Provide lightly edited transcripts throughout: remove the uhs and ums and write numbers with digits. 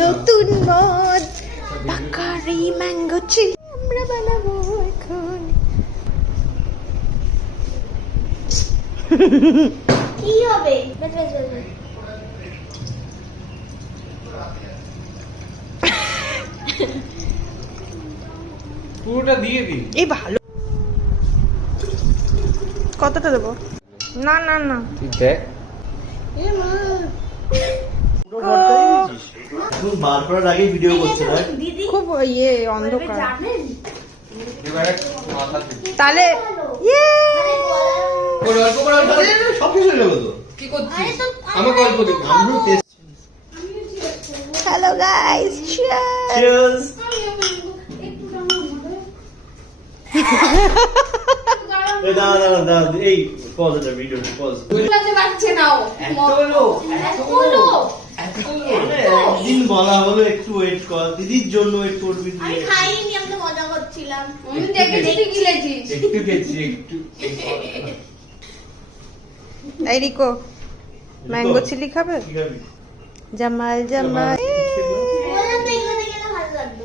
নতুন মদ বাকারি mango chilli আমরা বানাবো এখন। কি হবে? বেশ বেশ বেশ। পুরোটা দিয়ে দিই। এই ভালো। কতটা দেবো? না না না তুই দেখ। এ মা তুই বার করার আগেই ভিডিও করছে না? দিদি খুব ইয়ে অন্ধকার। জানেন এবারে মাথাতে তাহলে ইয়ে করে অল্প করে অল্প করে। সব কিছু হয়ে গেল তো। কি করছিস? আমাকে অল্প দে। আমরাও টেস্ট। Hello guys cheers. এই দাঁড়া দাঁড়া দাঁড়া, এই পজ এটা ভিডিও পজ। একদিন বলা হলো একটু ওয়েট কর, দিদির জন্য ওয়েট করবি তুই। আমি খাইনি, আমি তো মজা করছিলাম। একটু খেয়েছি একটু। এই রিকো ম্যাঙ্গো চিলি খাবে? কি খাবি? জামাল জামাল বললাম তো এখানে গেলে ভালো লাগবে।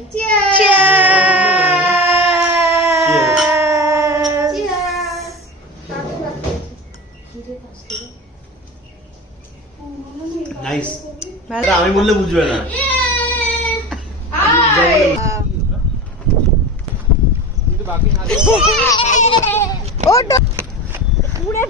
নাইস। আমি বললে বুঝবে না। কিন্তু বাকি না ওটা পুরো